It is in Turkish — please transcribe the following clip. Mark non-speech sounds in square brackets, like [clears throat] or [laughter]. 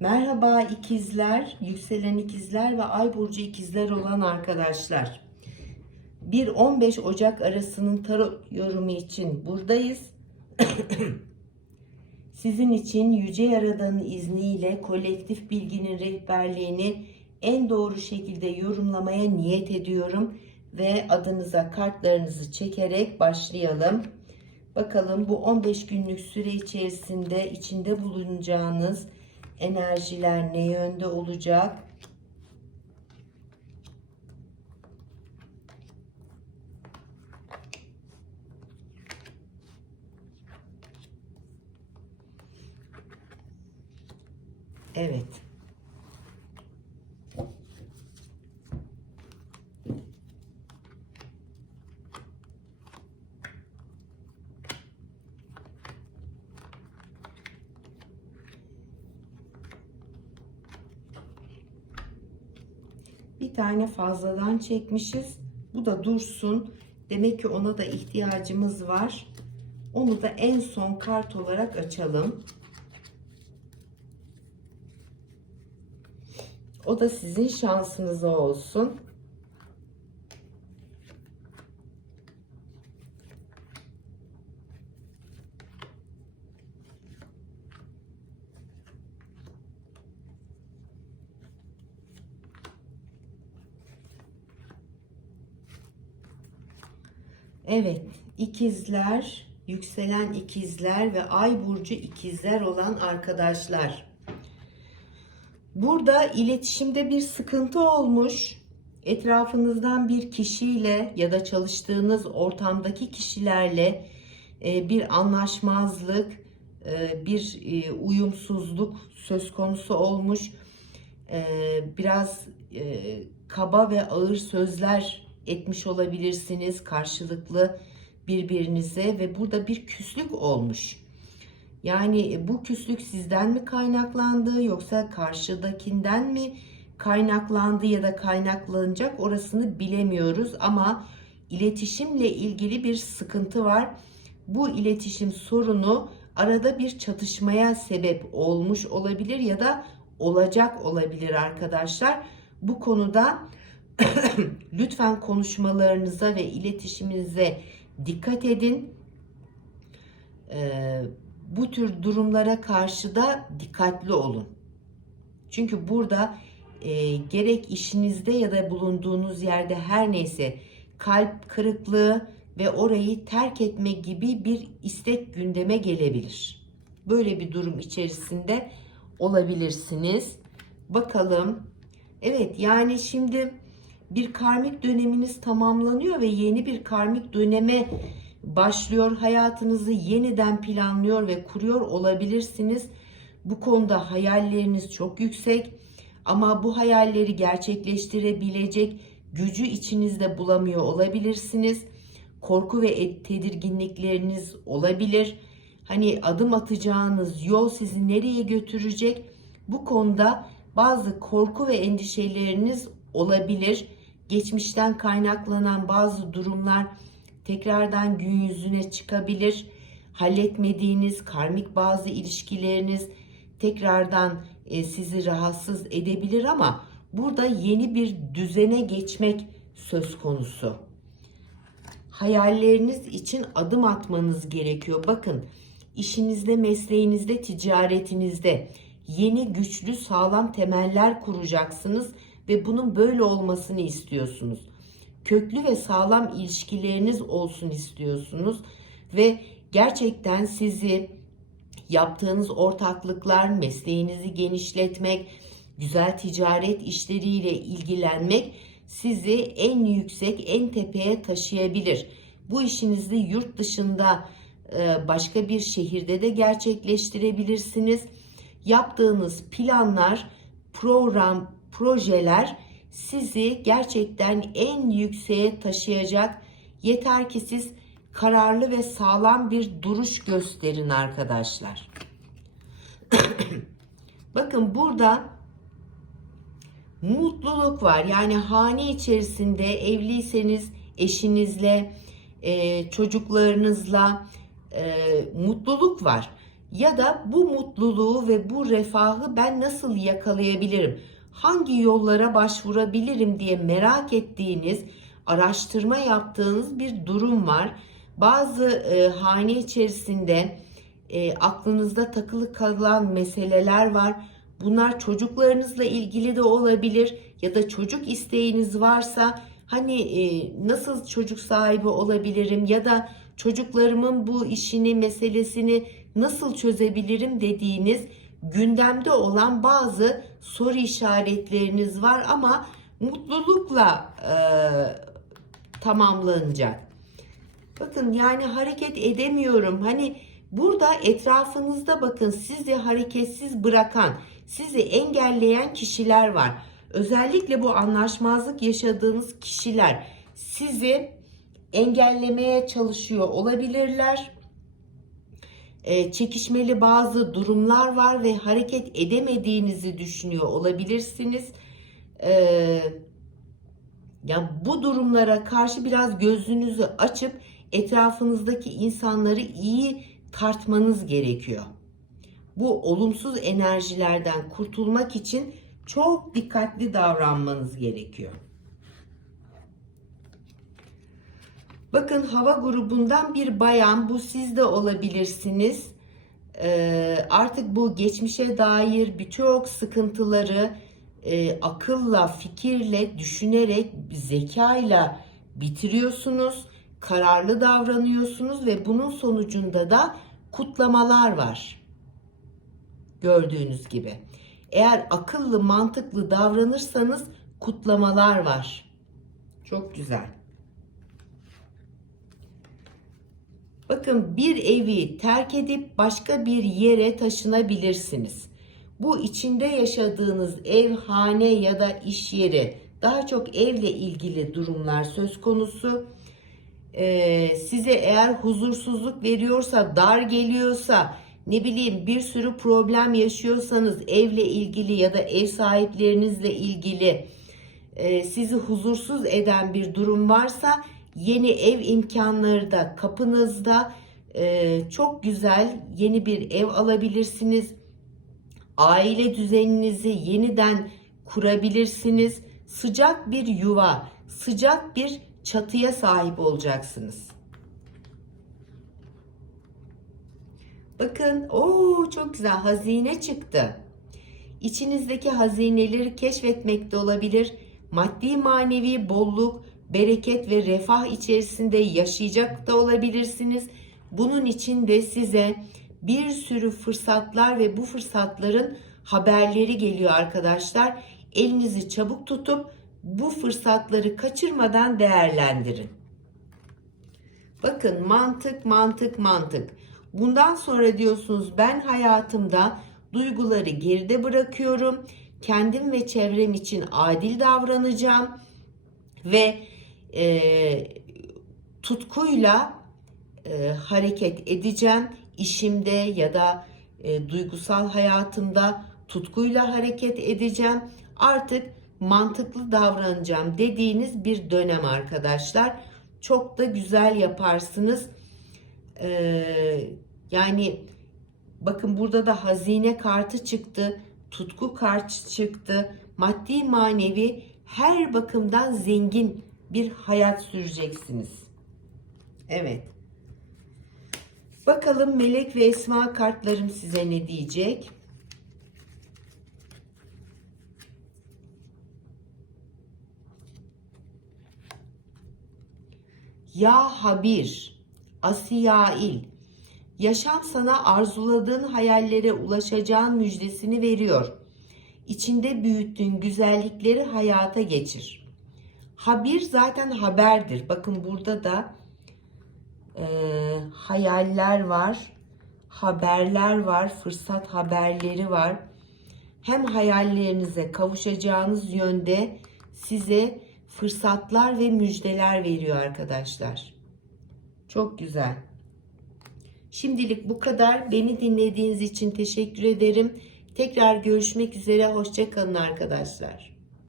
Merhaba ikizler, yükselen ikizler ve ay burcu ikizler olan arkadaşlar. 1-15 Ocak arasının tarot yorumu için buradayız. [clears throat] Sizin için Yüce Yaradan'ın izniyle kolektif bilginin rehberliğini en doğru şekilde yorumlamaya niyet ediyorum ve adınıza kartlarınızı çekerek başlayalım. Bakalım bu 15 günlük süre içerisinde içinde bulunacağınız enerjiler ne yönde olacak? Evet. Bir tane fazladan çekmişiz. Bu da dursun. Demek ki ona da ihtiyacımız var. Onu da en son kart olarak açalım. O da sizin şansınıza olsun. Evet, ikizler, yükselen ikizler ve ay burcu ikizler olan arkadaşlar. Burada iletişimde bir sıkıntı olmuş. Etrafınızdan bir kişiyle ya da çalıştığınız ortamdaki kişilerle e, bir anlaşmazlık, e, bir e, uyumsuzluk söz konusu olmuş. Biraz kaba ve ağır sözler etmiş olabilirsiniz karşılıklı birbirinize ve burada bir küslük olmuş. Yani bu küslük sizden mi kaynaklandı yoksa karşıdakinden mi kaynaklandı ya da kaynaklanacak orasını bilemiyoruz ama iletişimle ilgili bir sıkıntı var. Bu iletişim sorunu arada bir çatışmaya sebep olmuş olabilir ya da olacak olabilir arkadaşlar. Bu konuda [coughs] lütfen konuşmalarınıza ve iletişiminize dikkat edin. Ee, bu tür durumlara karşı da dikkatli olun. Çünkü burada e, gerek işinizde ya da bulunduğunuz yerde her neyse kalp kırıklığı ve orayı terk etme gibi bir istek gündeme gelebilir. Böyle bir durum içerisinde olabilirsiniz. Bakalım. Evet yani şimdi bir karmik döneminiz tamamlanıyor ve yeni bir karmik döneme başlıyor. Hayatınızı yeniden planlıyor ve kuruyor olabilirsiniz. Bu konuda hayalleriniz çok yüksek ama bu hayalleri gerçekleştirebilecek gücü içinizde bulamıyor olabilirsiniz. Korku ve tedirginlikleriniz olabilir. Hani adım atacağınız yol sizi nereye götürecek? Bu konuda bazı korku ve endişeleriniz olabilir. Geçmişten kaynaklanan bazı durumlar tekrardan gün yüzüne çıkabilir. Halletmediğiniz karmik bazı ilişkileriniz tekrardan e, sizi rahatsız edebilir ama burada yeni bir düzene geçmek söz konusu. Hayalleriniz için adım atmanız gerekiyor. Bakın işinizde, mesleğinizde, ticaretinizde yeni güçlü sağlam temeller kuracaksınız ve bunun böyle olmasını istiyorsunuz. Köklü ve sağlam ilişkileriniz olsun istiyorsunuz ve gerçekten sizi yaptığınız ortaklıklar, mesleğinizi genişletmek, güzel ticaret işleriyle ilgilenmek sizi en yüksek, en tepeye taşıyabilir. Bu işinizi yurt dışında e, başka bir şehirde de gerçekleştirebilirsiniz. Yaptığınız planlar, program, projeler sizi gerçekten en yükseğe taşıyacak. Yeter ki siz kararlı ve sağlam bir duruş gösterin arkadaşlar. [clears throat] Bakın burada mutluluk var. Yani hane içerisinde evliyseniz eşinizle, e, çocuklarınızla e, mutluluk var. Ya da bu mutluluğu ve bu refahı ben nasıl yakalayabilirim? Hangi yollara başvurabilirim diye merak ettiğiniz, araştırma yaptığınız bir durum var. Bazı e, hane içerisinde e, aklınızda takılı kalan meseleler var. Bunlar çocuklarınızla ilgili de olabilir ya da çocuk isteğiniz varsa hani e, nasıl çocuk sahibi olabilirim ya da çocuklarımın bu işini meselesini nasıl çözebilirim dediğiniz gündemde olan bazı soru işaretleriniz var ama mutlulukla e, tamamlanacak. Bakın yani hareket edemiyorum. Hani burada etrafınızda bakın sizi hareketsiz bırakan, sizi engelleyen kişiler var. Özellikle bu anlaşmazlık yaşadığınız kişiler sizi engellemeye çalışıyor olabilirler. Ee, çekişmeli bazı durumlar var ve hareket edemediğinizi düşünüyor olabilirsiniz. Ee, ya bu durumlara karşı biraz gözünüzü açıp etrafınızdaki insanları iyi tartmanız gerekiyor. Bu olumsuz enerjilerden kurtulmak için çok dikkatli davranmanız gerekiyor. Bakın hava grubundan bir bayan bu siz de olabilirsiniz. Ee, artık bu geçmişe dair birçok sıkıntıları e, akılla, fikirle, düşünerek, zekayla bitiriyorsunuz. Kararlı davranıyorsunuz ve bunun sonucunda da kutlamalar var. Gördüğünüz gibi. Eğer akıllı, mantıklı davranırsanız kutlamalar var. Çok güzel. Bakın bir evi terk edip başka bir yere taşınabilirsiniz. Bu içinde yaşadığınız ev, hane ya da iş yeri daha çok evle ilgili durumlar söz konusu. Ee, size eğer huzursuzluk veriyorsa, dar geliyorsa, ne bileyim bir sürü problem yaşıyorsanız evle ilgili ya da ev sahiplerinizle ilgili e, sizi huzursuz eden bir durum varsa yeni ev imkanları da kapınızda e, çok güzel yeni bir ev alabilirsiniz. Aile düzeninizi yeniden kurabilirsiniz. Sıcak bir yuva, sıcak bir çatıya sahip olacaksınız. Bakın, o çok güzel hazine çıktı. İçinizdeki hazineleri keşfetmekte olabilir. Maddi manevi bolluk, bereket ve refah içerisinde yaşayacak da olabilirsiniz. Bunun için de size bir sürü fırsatlar ve bu fırsatların haberleri geliyor arkadaşlar. Elinizi çabuk tutup bu fırsatları kaçırmadan değerlendirin. Bakın mantık mantık mantık. Bundan sonra diyorsunuz ben hayatımda duyguları geride bırakıyorum. Kendim ve çevrem için adil davranacağım ve e, tutkuyla e, hareket edeceğim. İşimde ya da e, duygusal hayatımda tutkuyla hareket edeceğim. Artık mantıklı davranacağım dediğiniz bir dönem arkadaşlar. Çok da güzel yaparsınız. Ee, yani bakın burada da hazine kartı çıktı. Tutku kartı çıktı. Maddi manevi her bakımdan zengin bir hayat süreceksiniz. Evet. Bakalım melek ve esma kartlarım size ne diyecek? Ya Habir, Asiyail, yaşam sana arzuladığın hayallere ulaşacağın müjdesini veriyor. İçinde büyüttüğün güzellikleri hayata geçir. Habir zaten haberdir. Bakın burada da e, hayaller var, haberler var, fırsat haberleri var. Hem hayallerinize kavuşacağınız yönde size fırsatlar ve müjdeler veriyor arkadaşlar. Çok güzel. Şimdilik bu kadar. Beni dinlediğiniz için teşekkür ederim. Tekrar görüşmek üzere. Hoşçakalın arkadaşlar.